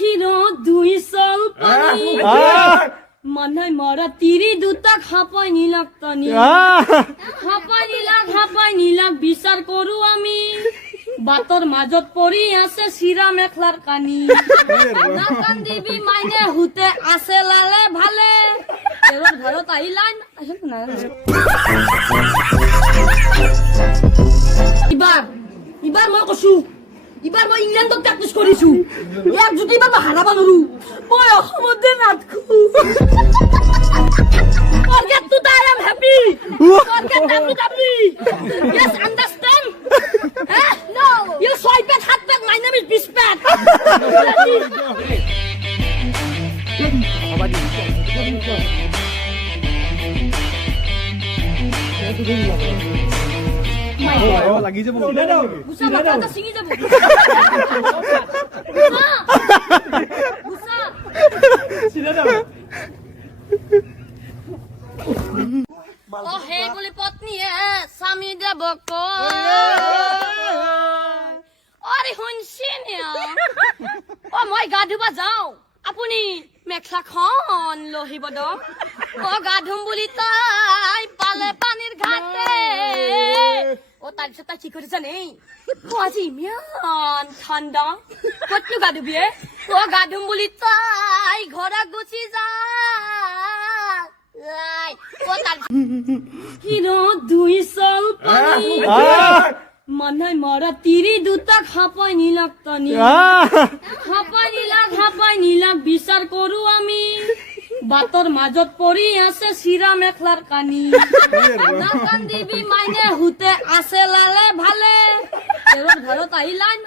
hero দুই চল পানি মানে মৰা তিৰি দুটা খাপাই নিলাক টানি খাপাই নিলাক বিচাৰ কৰো আমি বাটৰ মাজত পৰি আছে চিৰা মেখলাৰ কানি নাকান দিবি মাইনে হুতে আছে লালে ভালে এবাৰ ঘৰত আহিলান ইবাৰ মই কৈছো ইবাৰ মই ইংলেণ্ডত প্ৰেক্টিছ কৰিছো ইয়াক যদি মই হাৰাব নোৱাৰো মই অসমতে নাথকো forget to die I'm happy forget WWE yes understand no you swipe at hot back my name is Bispat লাগি যাব গুছা মাথা এটা ছিঙি যাব গুছা চিনা যাব ও হে বলি পত্নী স্বামী দেব আরে শুনছেন ও মই গা ধুবা যাও আপুনি মেখলাখন লহিব দ ও গা ধুম বুলি তাই পালে পানীৰ ঘাটে ও তাৰপিছত তাই কি কৰিছে নেই ও আজি ইমান ঠাণ্ডা কতনো গা ধুবি ও গা ধুম বুলি তাই ঘৰত গুচি যায় হিৰো দুই চল পানি মানে মৰা তিৰি দুটা খাপাই নিলাক টানি খাপাই নিলাক বিচাৰ কৰো আমি বাটৰ মাজত পৰি আছে চিৰা মেখলাৰ কানি নাকান দিবি মাইনে হুতে আছে লালে ভালে এবাৰ ঘৰত আহিলান